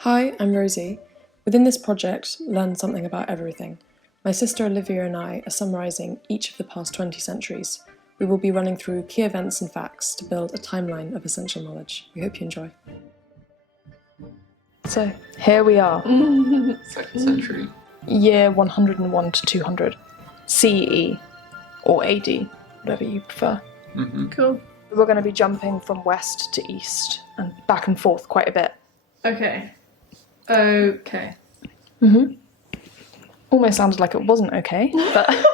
Hi, I'm Rosie. Within this project, Learn Something About Everything, my sister Olivia and I are summarising each of the past 20 centuries. We will be running through key events and facts to build a timeline of essential knowledge. We hope you enjoy. So, here we are. Second century. Year 101 to 200. CE, or AD, whatever you prefer. Mm-hmm. Cool. We're going to be jumping from west to east and back and forth quite a bit. Okay. Almost sounded like it wasn't okay, but...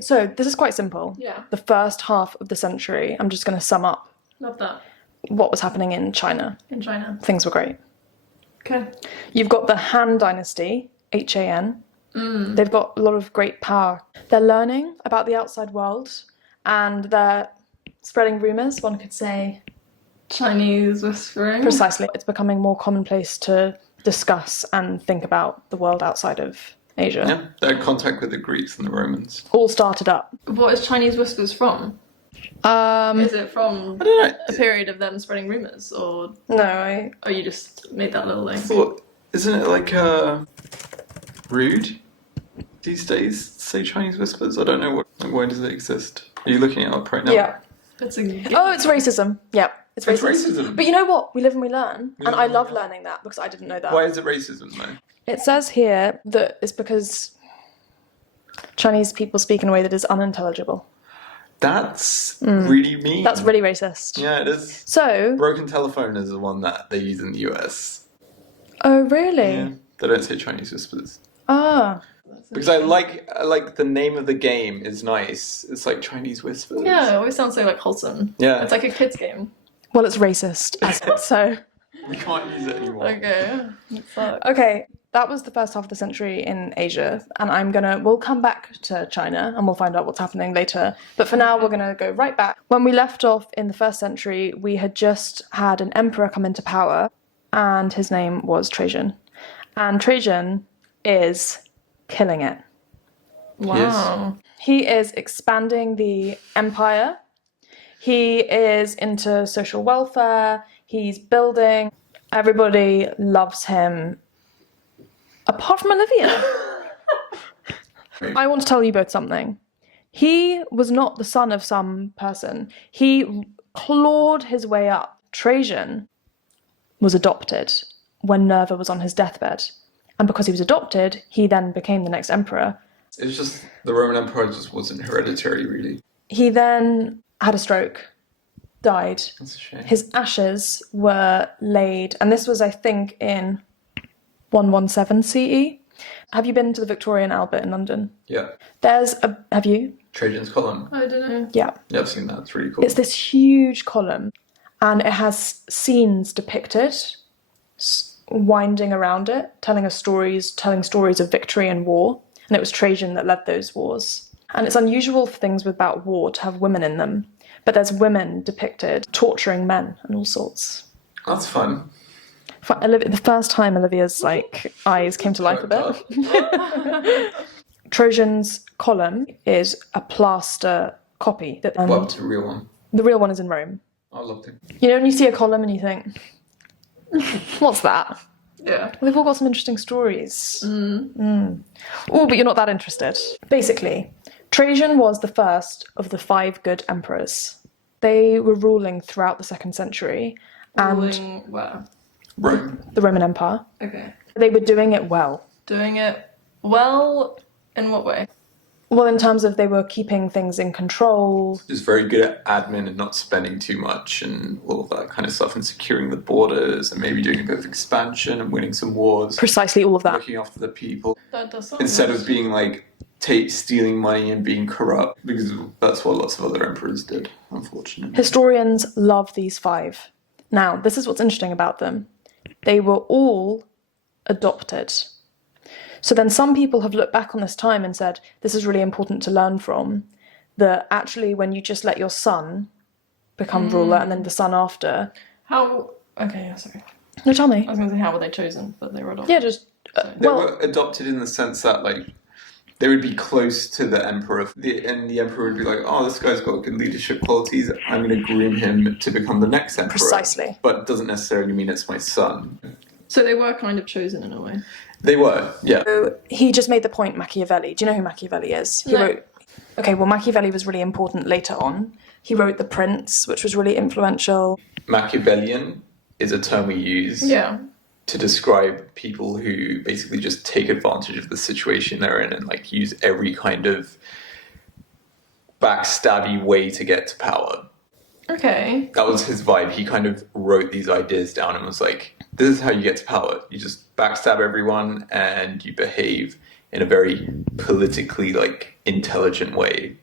So, this is quite simple. Yeah. The first half of the century, I'm just going to sum up Love that. what was happening in China. In China. Things were great. Okay. You've got the Han Dynasty, HAN. They've got a lot of great power. They're learning about the outside world and they're spreading rumours, one could say. Chinese whispering. Precisely. It's becoming more commonplace to discuss and think about the world outside of Asia. Yeah, they're in contact with the Greeks and the Romans. All started up. What is Chinese whispers from? Is it from I don't know. a period of them spreading rumours, or No, or you just made that little I link? thought, isn't it like rude these days to say Chinese whispers? I don't know why does it exist? Are you looking it up right now? Yeah. It's a Oh, it's racism. Yeah, it's It's racism. racism. But you know what? We live and we learn. We And live I and we love learn. learning that because I didn't know that. Why is it racism though? It says here that it's because Chinese people speak in a way that is unintelligible. That's really mean. That's really racist. Yeah, it is. So, Broken telephone is the one that they use in the US. oh really? Yeah, they don't say Chinese whispers. Ah, Because I like the name of the game is nice. It's like Chinese whispers. Yeah, it always sounds so like wholesome. Yeah. It's like a kid's game. well, it's racist. So, We can't use it anymore. Okay. Fuck. okay, that was the first half of the century in Asia, and we'll come back to China and we'll find out what's happening later. But for now, we're gonna go right back. When we left off in the first century, we had just had an emperor come into power, and his name was Trajan. And Trajan is killing it. Wow. He is expanding the empire. He is into social welfare. He's building. Everybody loves him. Apart from Olivia. I want to tell you both something. He was not the son of some person. He clawed his way up. Trajan was adopted when Nerva was on his deathbed. And because he was adopted, he then became the next emperor. It's just the Roman Empire just wasn't hereditary, really. He then had a stroke, died. That's a shame. His ashes were laid, and this was, I think, in 117 CE. Have you been to the Victoria and Albert in London? Yeah. Have you? Trajan's column. I don't know. Yeah. Yeah, I've seen that. It's really cool. It's this huge column, and it has scenes depicted, winding around it, telling stories of victory and war. And it was Trajan that led those wars. And it's unusual for things about war to have women in them. But there's women depicted torturing men and all sorts. That's fun. The first time Olivia's eyes came to life a bit. Trajan's column is a plaster copy. What's the real one? The real one is in Rome. I loved it. You know when you see a column and you think, what's that? Yeah. They've all got some interesting stories. Oh, but you're not that interested. Basically, Trajan was the first of the 5 good emperors. They were ruling throughout the 2nd century and Ruling where? Rome. the Roman Empire. Okay. They were doing it well. Doing it well in what way? Well, in terms of they were keeping things in control. Just very good at admin and not spending too much and all of that kind of stuff and securing the borders and maybe doing a bit of expansion and winning some wars. Precisely all of that. Looking after the people. That does sound Instead nice. of being stealing money and being corrupt, because that's what lots of other emperors did, unfortunately. Historians love these 5. Now, this is what's interesting about them. They were all adopted. So then some people have looked back on this time and said, this is really important to learn from, that actually when you just let your son become ruler and then the son after... How... Okay, yeah, sorry. No, tell me. I was going to say, how were they chosen? But they were adopted. Yeah, just... They were adopted in the sense that, they would be close to the emperor, and the emperor would be like, "Oh, this guy's got good leadership qualities. I'm going to groom him to become the next emperor." Precisely. But it doesn't necessarily mean it's my son. So they were kind of chosen in a way. They were, yeah. So he just made the point Machiavelli. Do you know who Machiavelli is? He wrote. Okay, well, Machiavelli was really important later on. He wrote The Prince, which was really influential. Machiavellian is a term we use to describe people who basically just take advantage of the situation they're in and like use every kind of backstabby way to get to power. Okay. That was his vibe. He kind of wrote these ideas down and was like, this is how you get to power. You just backstab everyone and you behave in a very politically like intelligent way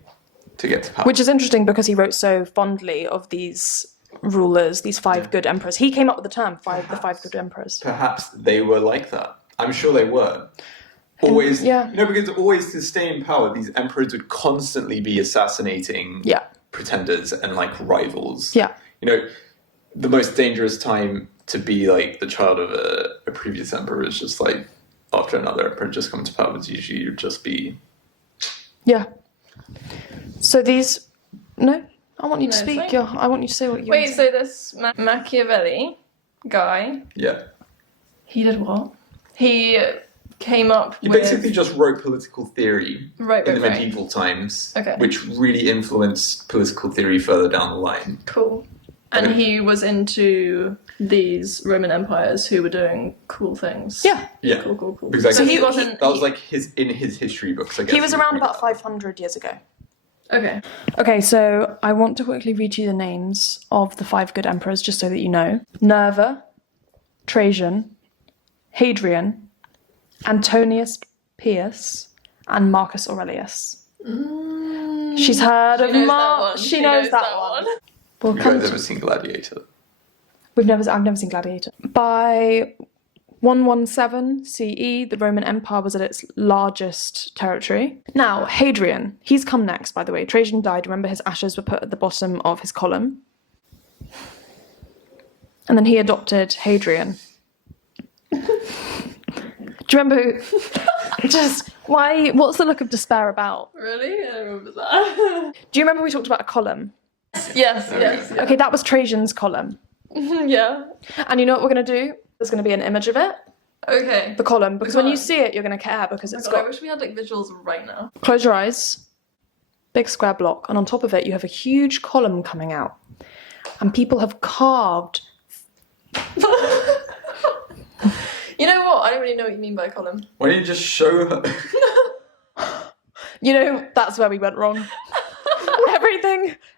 to get to power. Which is interesting because he wrote so fondly of these rulers, these five good emperors. He came up with the term the five good emperors. Perhaps they were like that. I'm sure they were. Always, because always to stay in power, these emperors would constantly be assassinating pretenders and like rivals. Yeah. You know, the most dangerous time to be like the child of a previous emperor is just like after another emperor just comes to power, usually you'd just be... Yeah. So these... No, I want you to speak. I want you to say what you Wait, so this Machiavelli guy... Yeah. He did what? He came up He with... basically just wrote political theory in the medieval times, which really influenced political theory further down the line. Cool. And he was into these Roman empires who were doing cool things. Yeah. Yeah. Cool. Exactly. So he wasn't... That was like in his history books, I guess. He was around about 500 years ago. Okay. Okay, so I want to quickly read you the names of the five good emperors, just so that you know. Nerva, Trajan, Hadrian, Antonius Pius, and Marcus Aurelius. She's heard of Mark. She knows that one. Have you guys ever seen Gladiator? I've never seen Gladiator. By 117 CE, the Roman Empire was at its largest territory. Now, Hadrian, he's come next, by the way. Trajan died. Remember, his ashes were put at the bottom of his column. And then he adopted Hadrian. Do you remember what's the look of despair about? Really? I don't remember that. Do you remember we talked about a column? Yes. Okay, that was Trajan's column. Yeah. And you know what we're going to do? There's going to be an image of it. Okay. The column. Because when you see it, you're going to care because it's got... I wish we had like visuals right now. Close your eyes. Big square block. And on top of it, you have a huge column coming out. And people have carved... You know what? I don't really know what you mean by column. Why don't you just show her? You know, that's where we went wrong.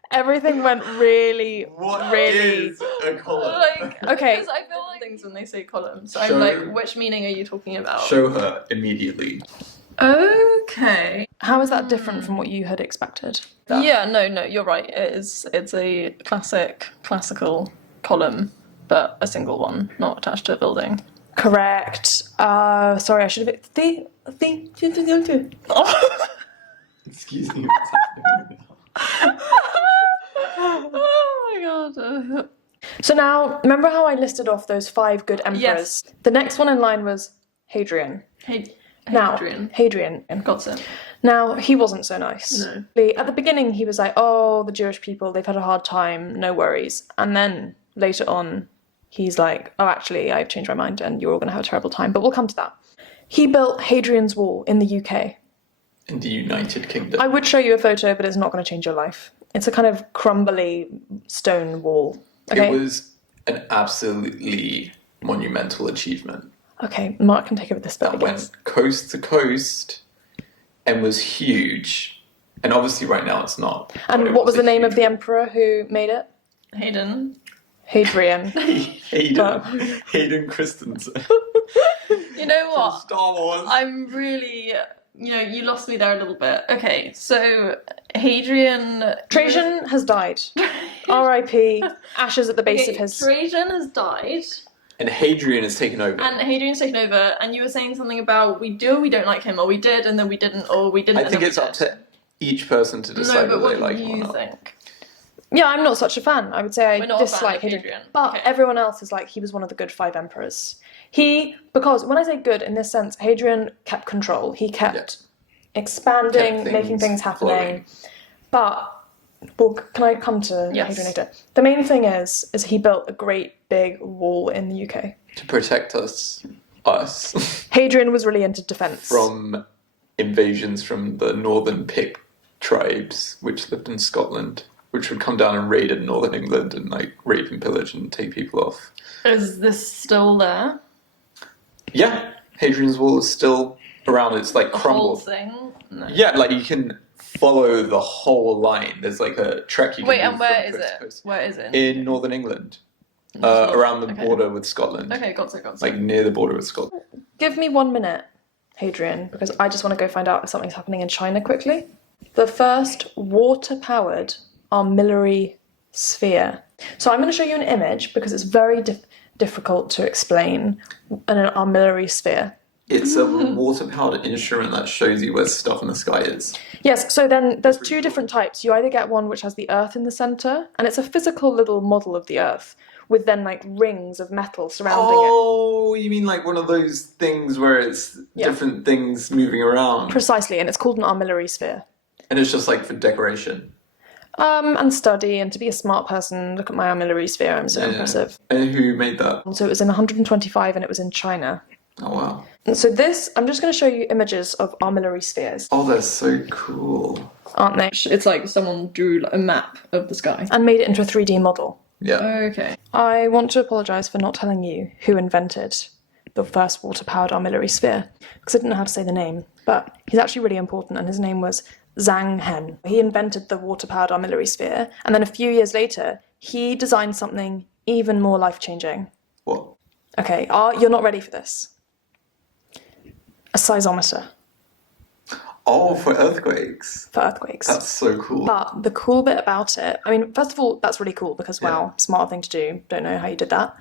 Everything went really, What really... is a column? Okay. Because I feel like things when they say column. So I'm like, which meaning are you talking about? Show her immediately. Okay. How is that different from what you had expected? Yeah, no, you're right. It's a classical column, but a single one, not attached to a building. Correct. Sorry, I should have... Excuse me. Oh my god. So now, remember how I listed off those five good emperors? Yes. The next one in line was Hadrian. Hadrian. Got it. Now, he wasn't so nice. No. At the beginning, he was like, oh, the Jewish people, they've had a hard time, no worries. And then, later on, he's like, oh, actually, I've changed my mind and you're all going to have a terrible time. But we'll come to that. He built Hadrian's Wall in the UK. In the United Kingdom. I would show you a photo, but it's not going to change your life. It's a kind of crumbly stone wall. Okay? It was an absolutely monumental achievement. Okay, Mark can take over this bit, I That guess. went coast to coast and was huge. And obviously right now it's not. And what was the name of the emperor who made it? Hadrian. Hayden Christensen. You know what? Star Wars. I'm really... you lost me there a little bit. Okay, so Hadrian... Trajan has died. R.I.P. Ashes at the base of his... Trajan has died. And Hadrian has taken over. And Hadrian's taken over, and you were saying something about we don't like him, or we did, and then we didn't, or we didn't. I think it's up to each person to decide whether they like him or not. What do you think? Yeah, I'm not such a fan. I would say I We're not a fan dislike of Hadrian. Hadrian. But Okay. everyone else is like, he was one of the good five emperors. Because when I say good in this sense, Hadrian kept control. He kept expanding, Kept making things flowing. happening. But, well, can I come to Yes. Hadrian later? The main thing is he built a great big wall in the UK. To protect us. Hadrian was really into defence. From invasions from the northern Pict tribes, which lived in Scotland, which would come down and raid in northern England and like rape and pillage and take people off. Is this still there? Yeah, Hadrian's Wall is still around. It's like The whole crumbled. thing? No. Yeah, like you can follow the whole line. There's like a trek you can Wait, do and where from is coast to it? coast. Where is it? In northern England, North- around the okay. border with Scotland. Okay, got it. Like near the border with Scotland. Give me 1 minute, Hadrian, because I just want to go find out if something's happening in China quickly. The first water-powered armillary sphere. So I'm going to show you an image because it's very difficult to explain an armillary sphere. It's a water-powered instrument that shows you where stuff in the sky is. Yes, so then there's two different types. You either get one which has the Earth in the centre, and it's a physical little model of the Earth, with then like rings of metal surrounding it. Oh, you mean like one of those things where it's different things moving around? Precisely, and it's called an armillary sphere. And it's just like for decoration. And study, and to be a smart person, look at my armillary sphere, I'm so impressive. And who made that? So it was in 125 and it was in China. Oh, wow. And so this, I'm just going to show you images of armillary spheres, Oh, that's so cool. aren't they? It's like someone drew a map of the sky. And made it into a 3D model. Yeah. Okay. I want to apologise for not telling you who invented the first water-powered armillary sphere, because I didn't know how to say the name, but he's actually really important, and his name was Zhang Hen. He invented the water-powered armillary sphere, and then a few years later, he designed something even more life-changing. What? Okay, you're not ready for this. A seismometer Oh, for earthquakes. for earthquakes. That's so cool. But the cool bit about it, I mean, first of all, that's really cool because, wow, smart thing to do. Don't know how you did that.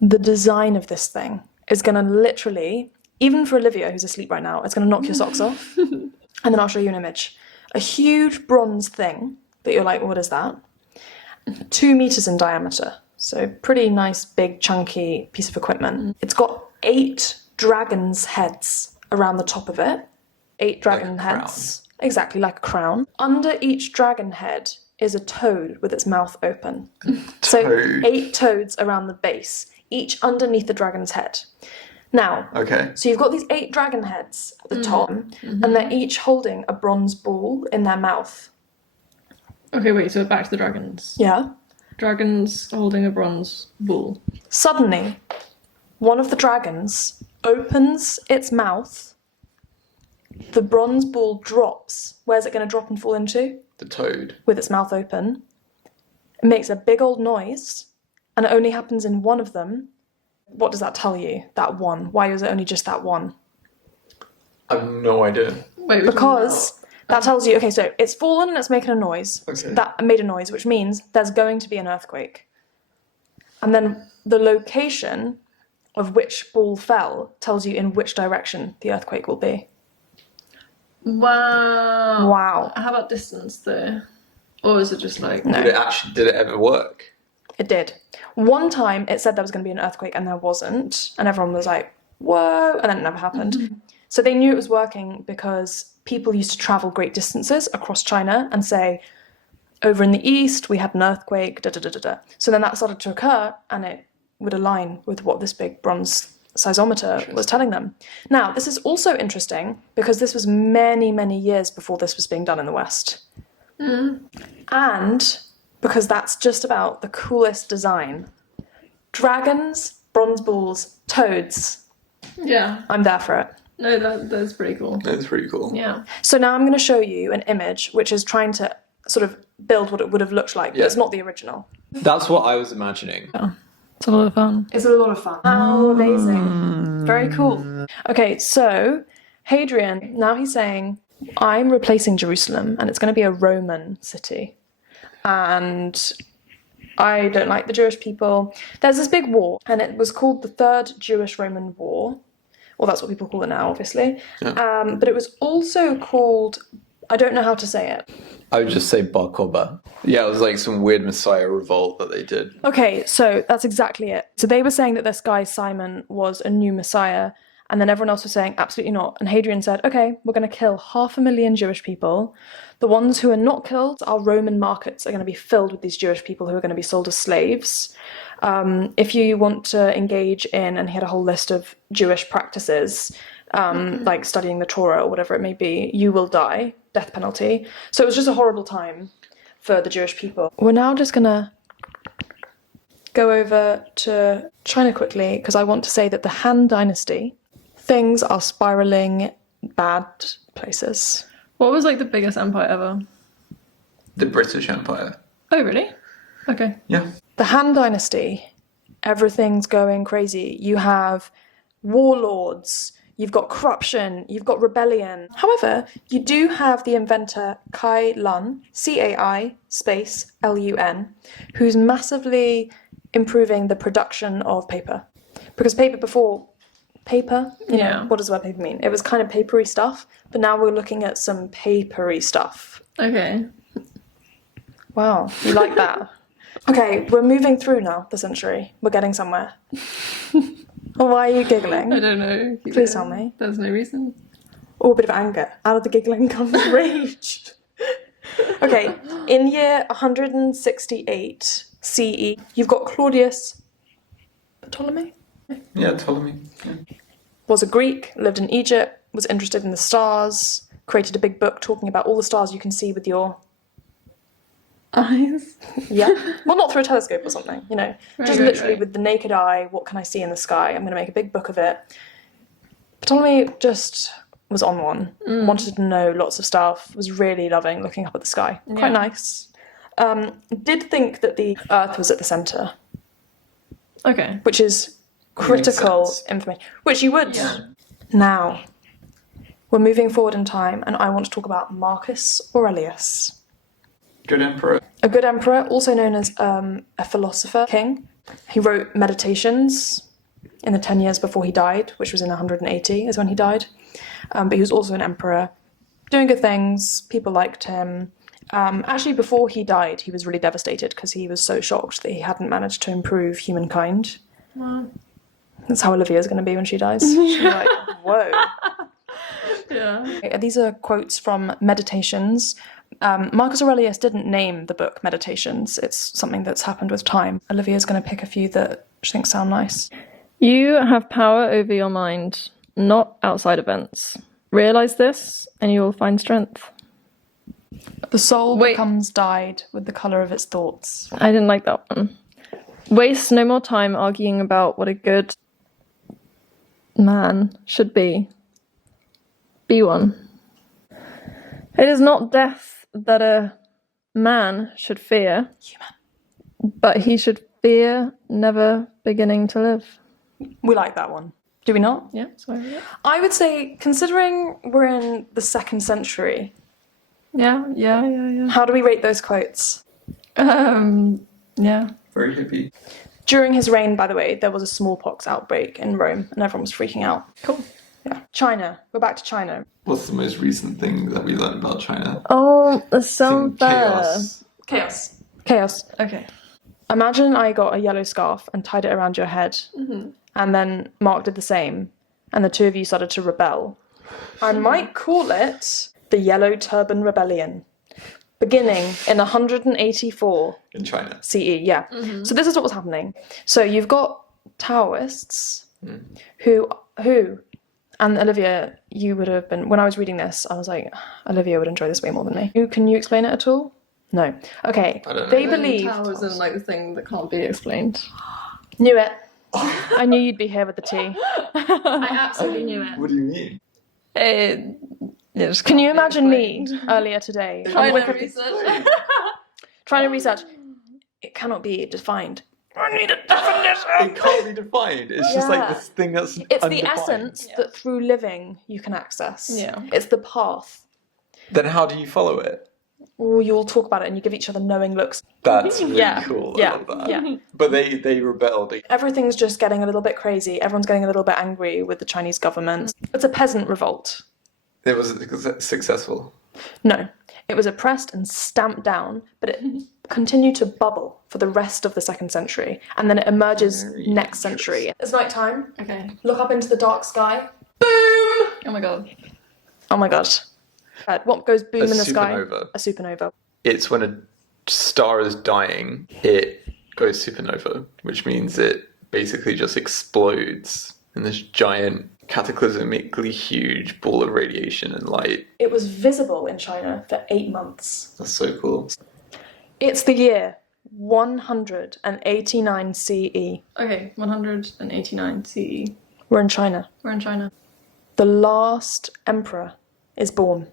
The design of this thing is going to literally, even for Olivia, who's asleep right now, it's going to knock your socks off. And then I'll show you an image. A huge bronze thing that you're like, what is that? 2 meters in diameter. So pretty nice, big, chunky piece of equipment. It's got 8 dragon's heads around the top of it. 8 dragon Like a crown. heads. Exactly, like a crown. Under each dragon head is a toad with its mouth open. So Toad. 8 toads around the base, each underneath the dragon's head. Now, Okay. so you've got these 8 dragon heads at the top, and they're each holding a bronze ball in their mouth. Okay, wait, so back to the dragons. Yeah. Dragons holding a bronze bull. Suddenly, one of the dragons opens its mouth. The bronze ball drops. Where's it going to drop and fall into? The toad. With its mouth open. It makes a big old noise, and it only happens in one of them. What does that tell you? That one. Why is it only just that one? I have no idea. Wait, Because that tells you, okay, so it's fallen and it's making a noise. Okay. That made a noise, which means there's going to be an earthquake. And then the location of which ball fell tells you in which direction the earthquake will be. Wow. Wow. How about distance though? Or is it just like No. Did it ever work? It did. One time it said there was going to be an earthquake and there wasn't, and everyone was like, whoa, and then it never happened. So they knew it was working because people used to travel great distances across China and say, over in the east, we had an earthquake, da da da da da. So then that started to occur, and it would align with what this big bronze seismometer was telling them. Now, this is also interesting because this was many, many years before this was being done in the West. And because that's just about the coolest design. Dragons, bronze balls, toads. Yeah. I'm there for it. No, that's pretty cool. That's pretty cool. Yeah. So now I'm going to show you an image which is trying to sort of build what it would have looked like, but it's not the original. That's what I was imagining. It's a lot of fun. It's a lot of fun. How amazing. Very cool. Okay, so Hadrian, now he's saying, I'm replacing Jerusalem and it's going to be a Roman city. And I don't like the Jewish people. There's this big war, and it was called the Third Jewish-Roman War. Well, that's what people call it now, obviously. Yeah. But it was also called, I don't know how to say it. I would just say Bar Kokhba. Yeah, it was like some weird Messiah revolt that they did. Okay, so that's exactly it. So they were saying that this guy, Simon, was a new Messiah, And then everyone else was saying, absolutely not. And Hadrian said, okay, we're going to kill 500,000 Jewish people. The ones who are not killed, our Roman markets are going to be filled with these Jewish people who are going to be sold as slaves. If you want to engage in, and he had a whole list of Jewish practices, like studying the Torah or whatever it may be, you will die, death penalty. So it was just a horrible time for the Jewish people. We're now just going to go over to China quickly, because I want to say that the Han Dynasty, things are spiraling bad places. What was like the biggest empire ever? The British Empire. Oh, really? Okay. Yeah. The Han Dynasty, everything's going crazy. You have warlords, you've got corruption, you've got rebellion. However, you do have the inventor Cai Lun, C-A-I space L-U-N, who's massively improving the production of paper. Because paper, you know, what does the word paper mean? It was kind of papery stuff, but now we're looking at some papery stuff. Okay. Wow, you like that? Okay, we're moving through now, the century. We're getting somewhere. Well, why are you giggling? I don't know. Please tell me. There's no reason. Or a bit of anger. Out of the giggling comes rage. Okay, in year 168 CE, you've got Claudius Ptolemy? Yeah, Ptolemy. Yeah. Was a Greek, lived in Egypt, was interested in the stars, created a big book talking about all the stars you can see with your eyes. Yeah. Well, not through a telescope or something, you know. Just literally with the naked eye, what can I see in the sky? I'm going to make a big book of it. Ptolemy just was on one, wanted to know lots of stuff, was really loving looking up at the sky. Quite nice. Did think that the Earth was at the centre. Okay. Which is critical information. Which you would. Yeah. Now, we're moving forward in time, and I want to talk about Marcus Aurelius. Good emperor. A good emperor, also known as a philosopher king. He wrote Meditations in the 10 years before he died, which was in 180 is when he died. But he was also an emperor, doing good things. People liked him. Actually, before he died, he was really devastated because he was so shocked that he hadn't managed to improve humankind. Wow. That's how Olivia is going to be when she dies. She'll be like, whoa. Yeah. These are quotes from Meditations. Marcus Aurelius didn't name the book Meditations. It's something that's happened with time. Olivia's going to pick a few that she thinks sound nice. You have power over your mind, not outside events. Realize this, and you will find strength. The soul becomes dyed with the colour of its thoughts. I didn't like that one. Waste no more time arguing about what a good man should be. Be one. It is not death that a man should fear, but he should fear never beginning to live. We like that one. Do we not? Yeah, sorry. I would say, considering we're in the 2nd century, Yeah. how do we rate those quotes? Yeah. Very hippie. During his reign, by the way, there was a smallpox outbreak in Rome, and everyone was freaking out. Cool. Yeah. China. We're back to China. What's the most recent thing that we learned about China? Oh, the sun Chaos. Okay. Imagine I got a yellow scarf and tied it around your head, and then Mark did the same, and the two of you started to rebel. I might call it the Yellow Turban Rebellion, beginning in 184 In China. CE. Yeah. So this is what was happening. So you've got Taoists who, and Olivia, you would have been, when I was reading this, I was like, Olivia would enjoy this way more than me. Can you explain it at all? No. Okay. I don't know. They believe. Taoism, like the thing that can't be explained. Knew it. I knew you'd be here with the tea. I absolutely knew it. What do you mean? Can you imagine me earlier today Trying to research? It cannot be defined. I need a definition. It can't be defined. It's just like this thing that's It's undefined. the essence that through living you can access. Yeah. It's the path. Then how do you follow it? Or you'll talk about it and you give each other knowing looks. That's really cool. I Yeah. love that. Yeah. But they rebelled. Everything's just getting a little bit crazy. Everyone's getting a little bit angry with the Chinese government. It's a peasant revolt. It was successful. No. It was oppressed and stamped down, but it continued to bubble for the rest of the 2nd century, and then it emerges next century. It's night time. Okay. Look up into the dark sky. Oh my god. Oh my god. What goes boom in the sky? Supernova. A supernova. It's when a star is dying, it goes supernova, which means it basically just explodes in this giant, cataclysmically huge ball of radiation and light. It was visible in China for 8 months. That's so cool. It's the year 189 CE. Okay, 189 CE. We're in China. We're in China. The last emperor is born.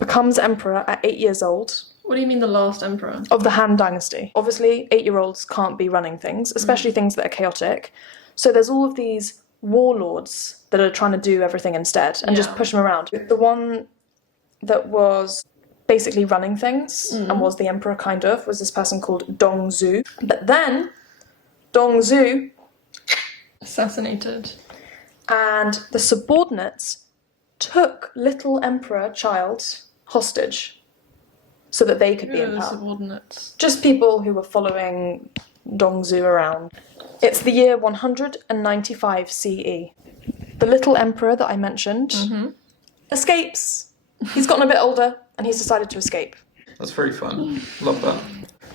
Becomes emperor at 8 years old. What do you mean the last emperor? Of the Han Dynasty. Obviously, 8-year-olds can't be running things, especially things that are chaotic. So there's all of these warlords that are trying to do everything instead and just push them around. The one that was basically running things and was the emperor kind of was this person called Dongzhi. But then Dongzhi Assassinated. and the subordinates took little emperor child hostage so that they could be Who are in the power. subordinates? Just people who were following Dongzhi around. It's the year 195 CE. The little emperor that I mentioned escapes. He's gotten a bit older and he's decided to escape. That's very fun. Love that.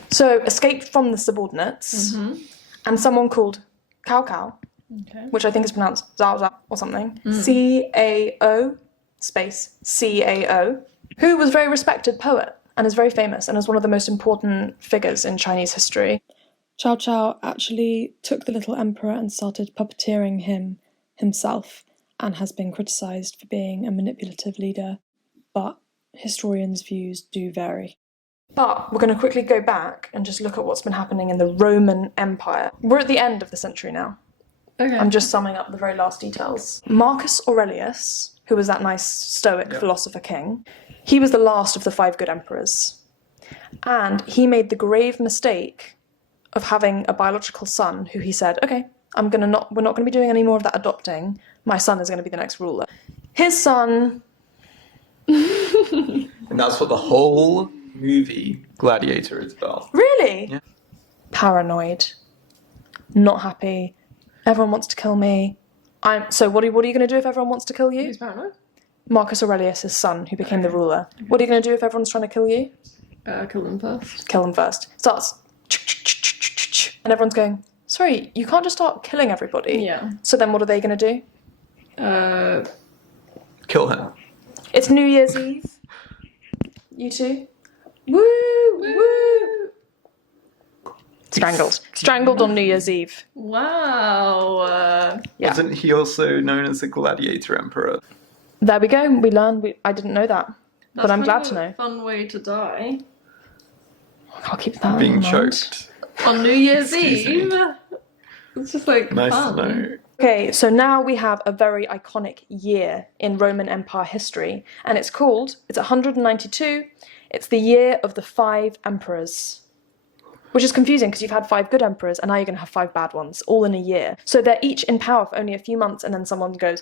So escaped from the subordinates and someone called Cao Cao, which I think is pronounced Zhao Zhao or something, C-A-O space C-A-O, who was a very respected poet and is very famous and is one of the most important figures in Chinese history. Cao Cao actually took the little emperor and started puppeteering him himself and has been criticised for being a manipulative leader, but historians' views do vary. But we're going to quickly go back and just look at what's been happening in the Roman Empire. We're at the end of the century now. Okay. I'm just summing up the very last details. Marcus Aurelius, who was that nice stoic philosopher king, he was the last of the 5 good emperors. And he made the grave mistake of having a biological son who he said, okay, we're not going to be doing any more of that adopting. My son is going to be the next ruler. His son... And that's what the whole movie Gladiator is about. Really? Yeah. Paranoid. Not happy. Everyone wants to kill me. So what are you going to do if everyone wants to kill you? Who's paranoid? Marcus Aurelius, his son, who became the ruler. What are you going to do if everyone's trying to kill you? Kill them first. Kill them first. Starts... And everyone's going, sorry, you can't just start killing everybody. Yeah. So then what are they going to do? Kill him. It's New Year's Eve. You two. Woo! Woo! Strangled. Strangled on New Year's Eve. Wow. Yeah. Wasn't he also known as the Gladiator Emperor? There we go. We learned. I didn't know that. But I'm glad to know. Fun way to die. I'll keep that in Being mind. choked. On New Year's Excuse Eve. It's just like Nice fun. to know. Okay, so now we have a very iconic year in Roman Empire history, and it's 192, it's the year of the 5 emperors. Which is confusing because you've had 5 good emperors and now you're going to have 5 bad ones, all in a year. So they're each in power for only a few months and then someone goes...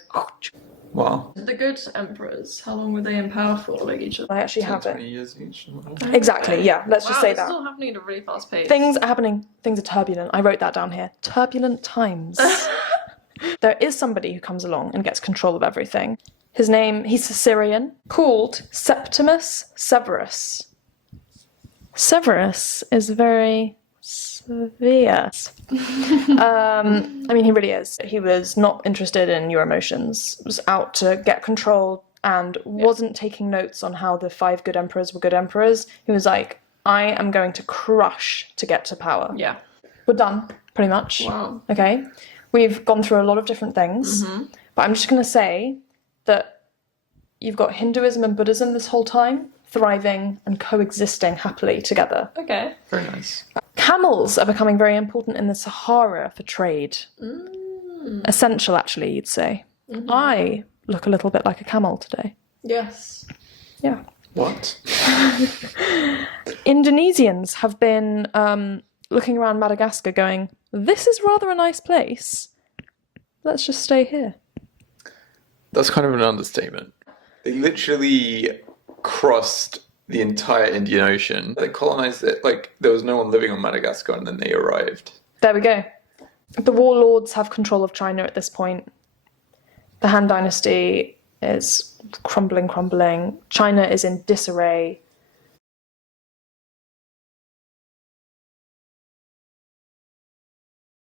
Wow. The good emperors, how long were they in power for? Like each of I actually have 20 it. years each. Exactly, yeah, let's just say It's that. still happening at a really fast pace. Things are happening, things are turbulent. I wrote that down here. Turbulent times. There is somebody who comes along and gets control of everything. He's a Syrian, called Septimus Severus. Severus is very severe. He really is. He was not interested in your emotions, was out to get control and wasn't taking notes on how the 5 good emperors were good emperors. He was like, I am going to crush to get to power. Yeah. We're done, pretty much. Wow. Okay? We've gone through a lot of different things, but I'm just going to say that you've got Hinduism and Buddhism this whole time, thriving and coexisting happily together. Okay. Very nice. Camels are becoming very important in the Sahara for trade. Essential, actually, you'd say. I look a little bit like a camel today. Yes. Yeah. What? Indonesians have been looking around Madagascar going, this is rather a nice place. Let's just stay here. That's kind of an understatement. They literally crossed the entire Indian Ocean. They colonized it. Like, there was no one living on Madagascar, and then they arrived. There we go. The warlords have control of China at this point. The Han Dynasty is crumbling. China is in disarray.